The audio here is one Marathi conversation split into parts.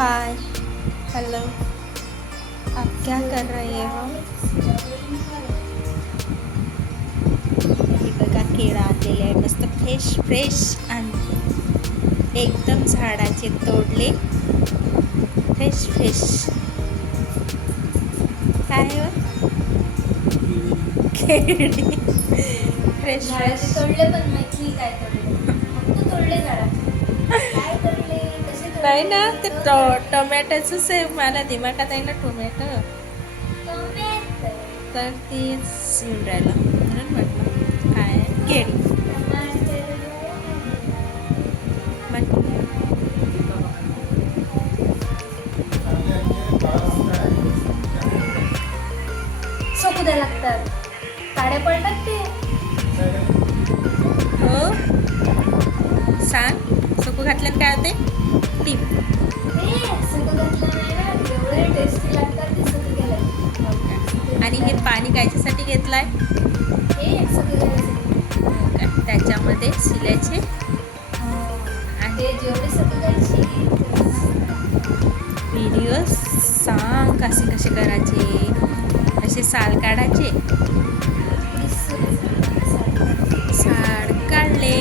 हाय हेलो आप क्या कर रहे हो हे बघा केळं आणलेले आहे मस्त फ्रेश फ्रेश आणि एकदम झाडाचे तोडले फ्रेश फ्रेश काय हो केळी फ्रेश तोडले पण माहीत नाही काय तोडले फक्त तोडले झाडाचे नाही ना ते टो टोमॅटोचंच आहे मला दिमागात आहे ना टोमॅटो. तर तेच येऊन राहिलं. म्हणून म्हटलं काय? केळी. द्या लागतात. काड्या पडतात ते. हो. सांग सुकू घातल्यानं काय होते? टीप आणि हे पाणी कायच्यासाठी घेतलं हे त्याच्यामध्ये शिल्याचे. ते व्हिडिओ सांग कसे कसे करायचे असे साल काढायचे. साल काढले.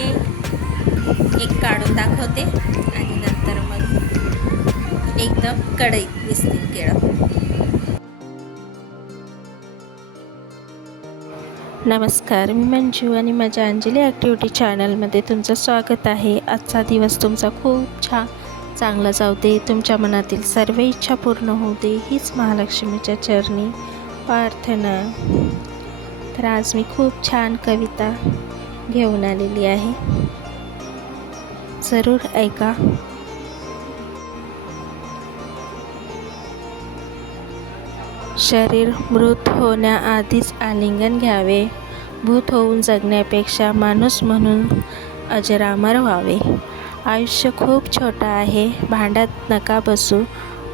एक काढून दाखवते. तर मग एकदम कडईत दिसतील केळं. नमस्कार मी मंजू आणि माझ्या अंजली ॲक्टिव्हिटी चॅनलमध्ये तुमचं स्वागत आहे. आजचा दिवस तुमचा खूप छान चांगला जाऊ दे. तुमच्या मनातील सर्व इच्छा पूर्ण होऊ दे. हीच महालक्ष्मीच्या चरणी प्रार्थना. तर आज मी खूप छान कविता घेऊन आलेली आहे. जरूर ऐका. शरीर मृत होण्याआधीच आलिंगन घ्यावे. भूत होऊन जगण्यापेक्षा माणूस म्हणून अजरामर व्हावे. आयुष्य खूप छोटं आहे. भांड्यात नका बसू.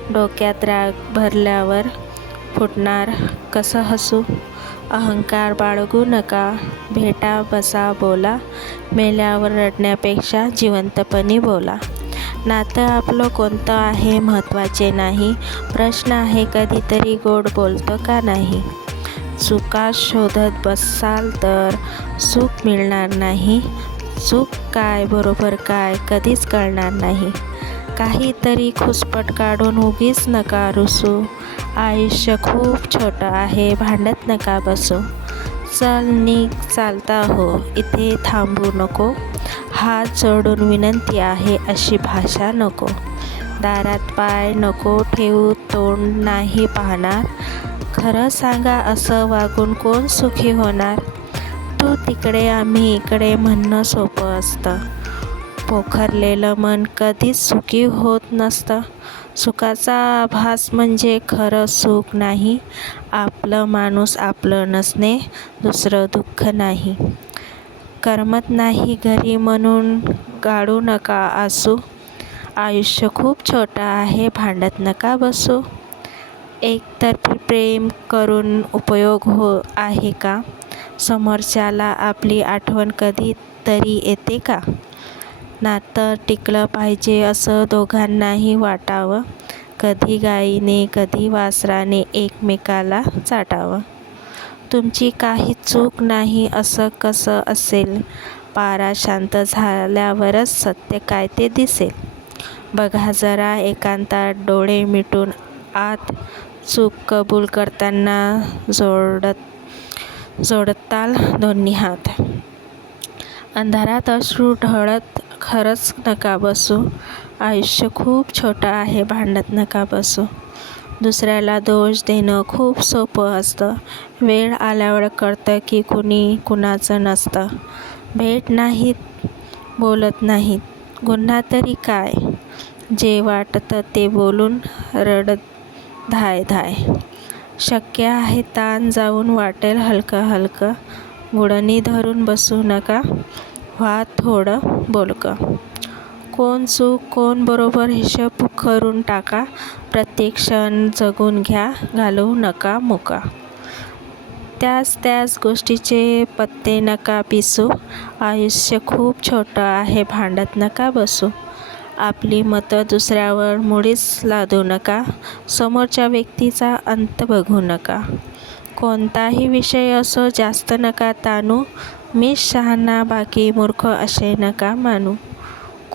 डोक्यात राग भरल्यावर फुटणार कसं हसू? अहंकार बाळगू नका. भेटा बसा बोला. मेल्यावर रडण्यापेक्षा जिवंतपणी बोला. नातं आपलं कोणतं आहे महत्त्वाचे नाही? प्रश्न आहे कधीतरी गोड बोलतो का नाही? चुका शोधत बसाल तर सुख मिळणार नाही. चूक काय बरोबर काय कधीच कळणार नाही. काहीतरी खुसपट काढून उगीच नका रुसू. आयुष्य खूप छोटं आहे भांडत नका बसू. चल नी चालता हो. इथे थांबू नको. हात जोडून विनंती आहे अशी भाषा नको. दारात पाय नको ठेवू तोंड नाही पाहणार. खरं सांगा असं वागून कोण सुखी होणार? तू तिकडे आम्ही इकडे म्हणणं सोपं असतं. पोखरलेलं मन कधीच सुखी होत नसतं. सुखाचा आभास म्हणजे खरं सुख नाही. आपलं माणूस आपलं नसणे दुसरं दुःख नाही. करमत नाही घरी म्हणून गाळू नका आसू. आयुष्य खूप छोटं आहे भांडत नका बसू. एकतर्फी प्रेम करून उपयोग हो आहे का? समोरच्याला आपली आठवण कधी तरी येते का? नातं टिकलं पाहिजे असं दोघांनाही वाटावं. कधी गाईने कधी वासराने एकमेकाला चाटावं. तुमची काही चूक नाही असं कसं असेल? पारा शांत झाल्यावरच सत्य काय ते दिसेल. बघा जरा एकांतात डोळे मिटून आत चूक कबूल करताना जोडत जोडताल दोन्ही हात. अंधारात अश्रू ढळत खरंच नका बसू. आयुष्य खूप छोटं आहे भांडत नका बसू. दुसऱ्याला दोष देणं खूप सोपं असतं. वेळ आल्यावर कळतं की कुणी कुणाचं नसतं. भेट नाहीत बोलत नाहीत. गुन्हा तरी काय? जे वाटतं ते बोलून रडत धाय धाय. शक्य आहे ताण जाऊन वाटेल हलकं हलकं. गुडणी धरून बसू नका. व्हा थोडं बोलकं. कोण चूक कोण बरोबर हिशेब करून टाका. प्रत्येक क्षण जगून घ्या घालवू नका मुका. त्याच त्याच गोष्टीचे पत्ते नका पिसू. आयुष्य खूप छोटं आहे भांडत नका बसू. आपली मतं दुसऱ्यावर मुळीच लादू नका. समोरच्या व्यक्तीचा अंत बघू नका. कोणताही विषय असो जास्त नका ताणू मी शहाणा बाकी मूर्ख असे नका मानू.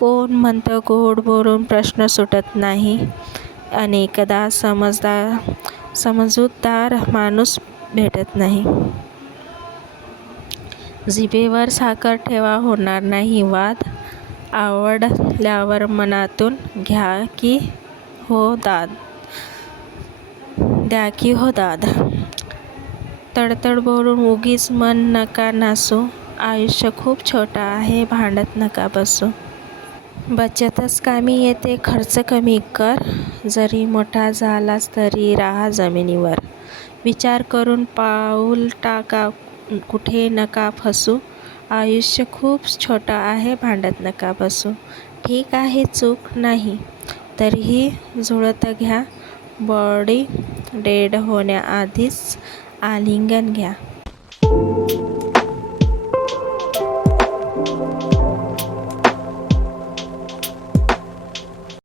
कोण म्हणतं गोड बोलून प्रश्न सुटत नाही. अनेकदा समजदार समजूतदार माणूस भेटत नाही. जिभेवर साखर ठेवा होणार नाही वाद. आवडल्यावर मनातून घ्या की हो दाद. द्या की हो दाद. तडतड बोलून उगीच मन नका नासू. आयुष्य खूप छोटं आहे भांडत नका बसू. बचतच कामी येते खर्च कमी कर. जरी मोठा झालास तरी राहा जमिनीवर. विचार करून पाऊल टाका कुठे नका फसू. आयुष्य खूप छोटं आहे भांडत नका बसू. ठीक आहे चूक नाही. तरीही जुळत घ्या. बॉडी डेड होण्याआधीच आलिंगन घ्या.